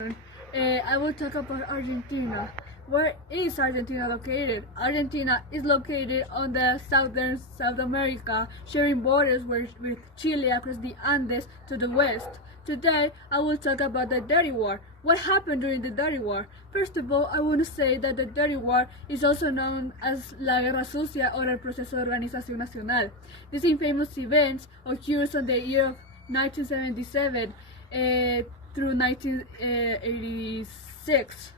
I will talk about Argentina. Where is Argentina located? Argentina is located on the southern South America, sharing borders with Chile across the Andes to the west. Today, I will talk about the Dirty War. What happened during the Dirty War? First of all, I want to say that the Dirty War is also known as La Guerra Sucia or el Proceso de Organización Nacional. These infamous events occurred on the year of 1977 through 1986.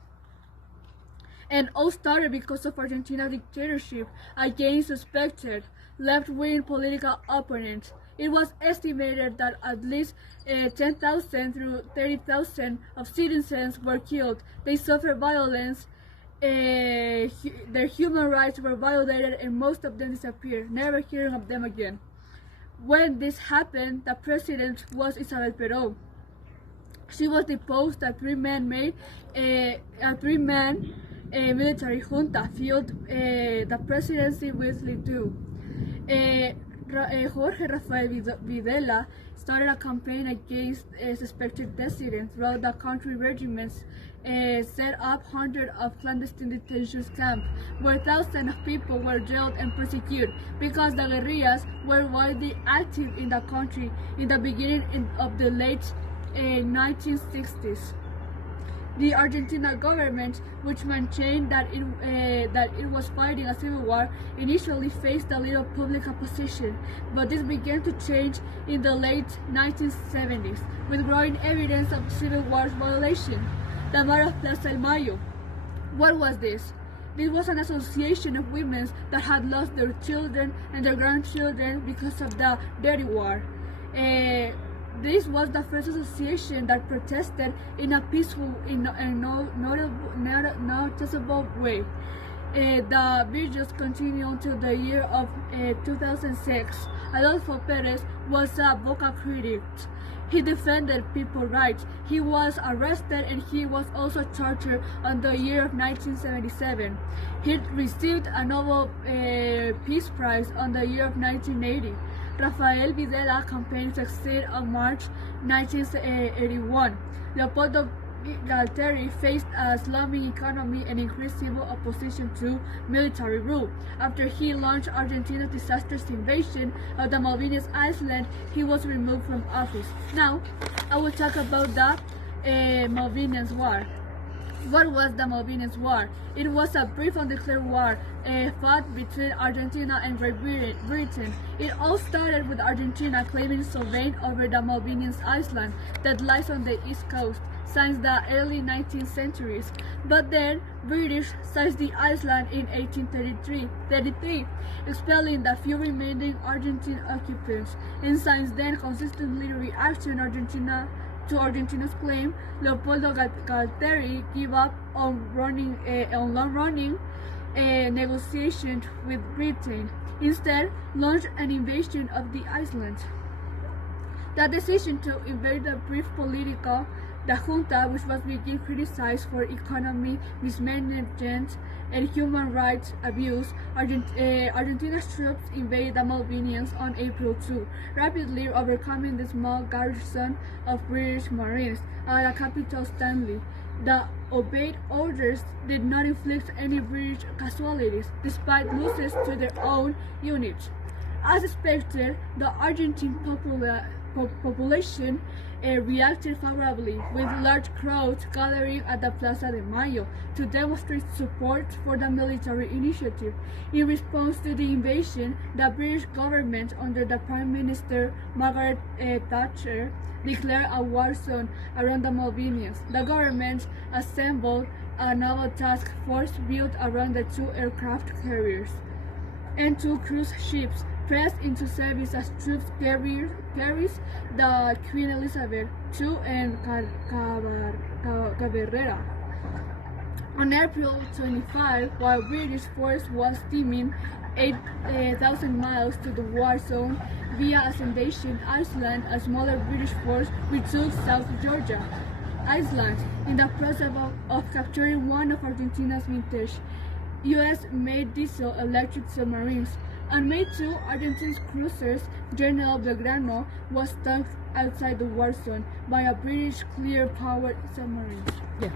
And all started because of Argentina's dictatorship against suspected left-wing political opponents. It was estimated that at least 10,000 through 30,000 of citizens were killed. They suffered violence, their human rights were violated, and most of them disappeared, never hearing of them again. When this happened, the president was Isabel Perón. She was deposed. A three-man military junta filled the presidency with Litu. Jorge Rafael Videla started a campaign against suspected dissidents. Throughout the country, regiments set up hundreds of clandestine detention camps where thousands of people were jailed and persecuted because the guerrillas were widely active in the country in the beginning of the late 1960s. The Argentina government, which maintained that it was fighting a civil war, initially faced a little public opposition, but this began to change in the late 1970s, with growing evidence of civil war violation. The Mar of Plaza El Mayo. What was this? This was an association of women that had lost their children and their grandchildren because of the Dirty War. This was the first association that protested in a peaceful and noticeable way. The vigils continued until the year of 2006. Adolfo Perez was a vocal critic. He defended people's rights. He was arrested and he was also tortured on the year of 1977. He received a Nobel Peace Prize on the year of 1980. Rafael Videla campaign succeeded on March 1981. Leopoldo Galtieri faced a slumping economy and increased civil opposition to military rule. After he launched Argentina's disastrous invasion of the Malvinas Island, he was removed from office. Now, I will talk about the Malvinas War. What was the Malvinas War? It was a brief undeclared war fought between Argentina and Great Britain. It all started with Argentina claiming sovereignty over the Malvinas Island that lies on the east coast since the early 19th centuries. But then, British seized the island in 1833, expelling the few remaining Argentine occupants. And since then, consistently reacting to Argentina's claim, Leopoldo Galtieri gave up on long-running negotiations with Britain. Instead, launched an invasion of the island. The decision to invade the brief political the junta, which was being criticized for economic mismanagement and human rights abuse, Argentina's troops invaded the Malvinas on April 2, rapidly overcoming the small garrison of British Marines at the capital Stanley. The obeyed orders did not inflict any British casualties, despite losses to their own units. As expected, the Argentine population reacted favorably, with large crowds gathering at the Plaza de Mayo to demonstrate support for the military initiative. In response to the invasion, the British government, under the Prime Minister Margaret Thatcher, declared a war zone around the Malvinas. The government assembled a naval task force built around the two aircraft carriers and two cruise ships pressed into service as troops carries the Queen Elizabeth II and Cabrera. On April 25, while British force was steaming 8,000 miles to the war zone via Ascension Island, a smaller British force retook South Georgia Island in the process of capturing one of Argentina's vintage U.S.-made diesel electric submarines. On May 2, Argentina's cruisers General Belgrano was sunk outside the war zone by a British clear-powered submarine. Yeah.